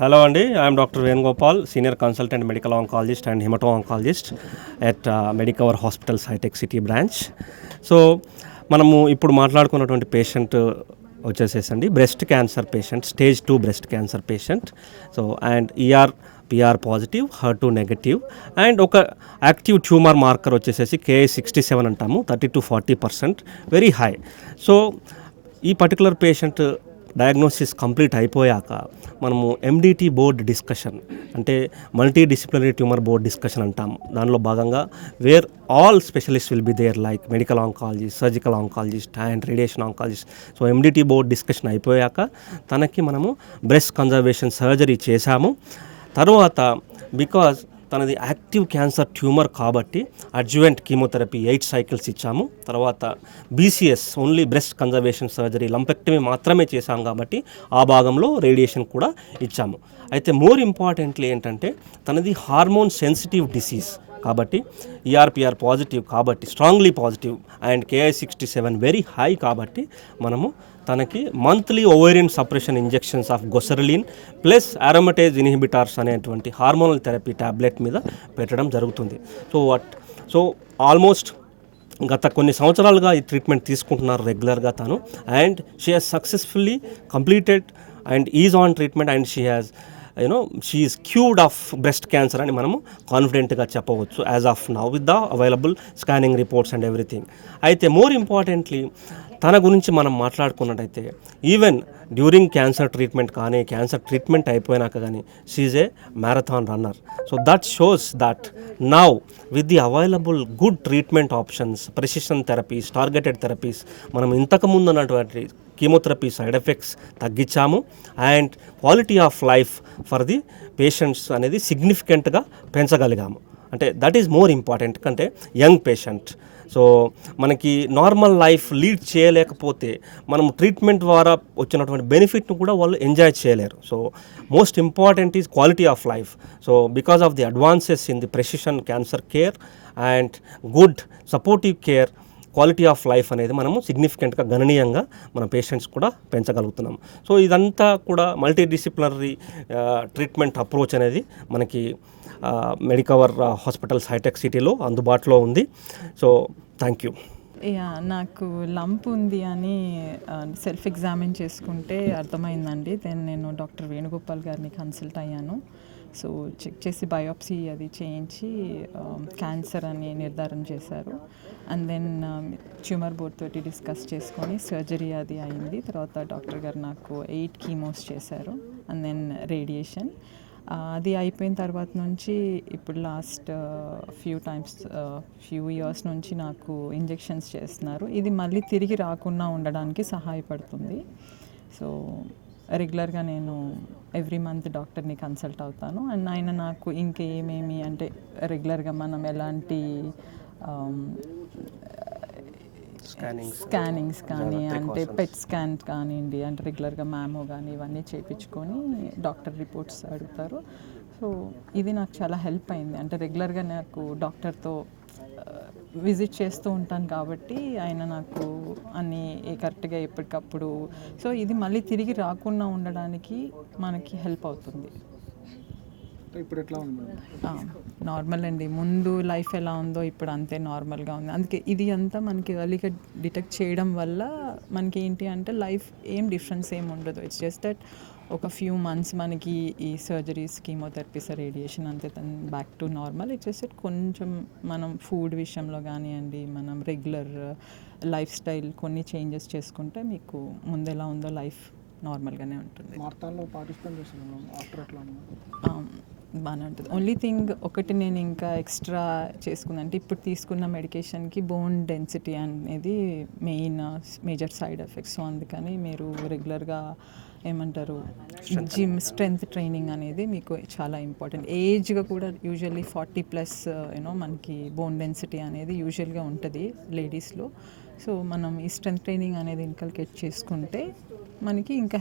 Hello Andy, I am Dr. Venugopal, Senior Consultant Medical Oncologist and Hemato-Oncologist at Medicover Hospitals High-Tech City branch. So మనము ఇప్పుడు మాట్లాడుకున్నటువంటి patient వచ్చేసేసండి breast cancer patient, stage 2 breast cancer patient. So and PR positive, HER2 negative and ఒక active tumour marker వచ్చేసేసి Ki-67 అంటాము, 30-40%, very high. So ఈ particular patient diagnosis complete అయిపోయాక మనము MDT బోర్డ్ డిస్కషన్, అంటే multi disciplinary tumour board discussion అంటాము. దానిలో భాగంగా where all specialist will be there like medical oncologist, surgical oncologist and radiation oncologist. So MDT board discussion అయిపోయాక తనకి మనము బ్రెస్ట్ కన్జర్వేషన్ సర్జరీ చేశాము. తర్వాత బికాజ్ తనది యాక్టివ్ క్యాన్సర్ ట్యూమర్ కాబట్టి అడ్జువెంట్ కీమోథెరపీ 8 సైకిల్స్ ఇచ్చాము. తర్వాత BCS only breast conservation surgery, lumpectomy మాత్రమే చేశాము కాబట్టి ఆ భాగంలో రేడియేషన్ కూడా ఇచ్చాము. అయితే మోర్ ఇంపార్టెంట్లీ ఏంటంటే తనది హార్మోన్ సెన్సిటివ్ డిసీజ్ కాబట్టి ER/PR పాజిటివ్ కాబట్టి, strongly positive and Ki-67 very high కాబట్టి మనము తనకి monthly ovarian suppression injections of goserelin plus aromatase inhibitors అనేటువంటి హార్మోనల్ థెరపీ ట్యాబ్లెట్ మీద పెట్టడం జరుగుతుంది. సో ఆల్మోస్ట్ గత కొన్ని సంవత్సరాలుగా ఈ ట్రీట్మెంట్ తీసుకుంటున్నారు రెగ్యులర్గా తను. And she has successfully completed and is on treatment and she is cured of breast cancer అని మనము కాన్ఫిడెంట్గా చెప్పవచ్చు as of now with the available scanning reports and everything. అయితే మోర్ ఇంపార్టెంట్లీ తన గురించి మనం మాట్లాడుకున్నట్టయితే ఈవెన్ డ్యూరింగ్ క్యాన్సర్ ట్రీట్మెంట్ కానీ, cancer treatment అయిపోయినాక కానీ she is a marathon runner. So that shows that now with the available good treatment options, precision therapies, targeted therapies, మనం ఇంతకుముందు ఉన్నటువంటి కీమోథెరపీ సైడ్ ఎఫెక్ట్స్ తగ్గించాము and quality of life for the patients అనేది సిగ్నిఫికెంట్గా పెంచగలిగాము. అంటే దట్ ఈజ్ మోర్ ఇంపార్టెంట్. అంటే young patient, so మనకి నార్మల్ లైఫ్ లీడ్ చేయలేకపోతే మనం ట్రీట్మెంట్ ద్వారా వచ్చినటువంటి బెనిఫిట్ను కూడా వాళ్ళు ఎంజాయ్ చేయలేరు. So most important is quality of life. So because of the advances in the precision cancer care and good supportive care, quality of life అనేది మనము సిగ్నిఫికెంట్గా గణనీయంగా మన పేషెంట్స్ కూడా పెంచగలుగుతున్నాము. సో ఇదంతా కూడా మల్టీ డిసిప్లినరీ ట్రీట్మెంట్ అప్రోచ్ అనేది మనకి మెడికవర్ హాస్పిటల్స్ హైటెక్ సిటీలో అందుబాటులో ఉంది. So thank you. నాకు లంప్ ఉంది అని సెల్ఫ్ ఎగ్జామిన్ చేసుకుంటే అర్థమైందండి. దెన్ నేను డాక్టర్ వేణుగోపాల్ గారిని కన్సల్ట్ అయ్యాను. సో చెక్ చేసి బయోప్సీ అది చేయించి క్యాన్సర్ అని నిర్ధారణ చేశారు. అండ్ దెన్ ట్యూమర్ బోర్డ్ తోటి డిస్కస్ చేసుకొని సర్జరీ అది అయింది. తర్వాత డాక్టర్ గారు నాకు 8 కీమోస్ చేశారు అండ్ దెన్ రేడియేషన్. అది అయిపోయిన తర్వాత నుంచి ఇప్పుడు లాస్ట్ ఫ్యూ ఇయర్స్ నుంచి నాకు ఇంజెక్షన్స్ చేస్తున్నారు. ఇది మళ్ళీ తిరిగి రాకుండా ఉండడానికి సహాయపడుతుంది. సో రెగ్యులర్గా నేను ఎవ్రీ మంత్ డాక్టర్ని కన్సల్ట్ అవుతాను. అండ్ ఆయన నాకు ఇంకేమేమి అంటే రెగ్యులర్గా మనం ఎలాంటి స్కానింగ్స్ కానీ అంటే పెట్ స్కాన్ కానివ్వండి, అంటే రెగ్యులర్గా మ్యామో కానీ ఇవన్నీ చేయించుకొని డాక్టర్ రిపోర్ట్స్ అడుగుతారు. సో ఇది నాకు చాలా హెల్ప్ అయింది. అంటే రెగ్యులర్గా నాకు డాక్టర్తో విజిట్ చేస్తూ ఉంటాను కాబట్టి ఆయన నాకు అన్నీ కరెక్ట్గా ఎప్పటికప్పుడు, సో ఇది మళ్ళీ తిరిగి రాకుండా ఉండడానికి మనకి హెల్ప్ అవుతుంది. ఇప్పుడు ఎట్లా ఉంది? నార్మల్ అండి. ముందు లైఫ్ ఎలా ఉందో ఇప్పుడు అంతే నార్మల్గా ఉంది. అందుకే ఇది అంతా మనకి ఎర్లీగా డిటెక్ట్ చేయడం వల్ల మనకి ఏంటి అంటే లైఫ్ ఏం డిఫరెన్స్ ఏం ఉండదు. ఇట్స్ జస్ట్ దట్ ఒక ఫ్యూ మంత్స్ మనకి ఈ సర్జరీస్, కీమోథెరపీస్, రేడియేషన్ అంతే back to normal. It's just కొంచెం మనం ఫుడ్ విషయంలో కానివ్వండి, మనం రెగ్యులర్ లైఫ్ స్టైల్ కొన్ని చేంజెస్ చేసుకుంటే మీకు ముందు ఎలా ఉందో లైఫ్ నార్మల్గానే ఉంటుంది. మార్తాల్లో పార్టిసిపేట్ చేస్తున్నాం ఆఫ్టర్ ఎట్లా బాగానే ఉంటుంది. ఓన్లీ థింగ్ ఒకటి నేను ఇంకా ఎక్స్ట్రా చేసుకున్నాను అంటే ఇప్పుడు తీసుకున్న మెడికేషన్కి బోన్ డెన్సిటీ అనేది మేజర్ సైడ్ ఎఫెక్ట్స్. సో అందుకని మీరు రెగ్యులర్గా ఏమంటారు జిమ్ స్ట్రెంగ్త్ ట్రైనింగ్ అనేది మీకు చాలా ఇంపార్టెంట్. ఏజ్గా కూడా యూజువల్లీ 40+ మనకి బోన్ డెన్సిటీ అనేది యూజువల్గా ఉంటుంది లేడీస్లో. సో మనం ఈ స్ట్రెంగ్త్ ట్రైనింగ్ అనేది ఇన్కల్కేట్ చేసుకుంటే మనకి ఇంకా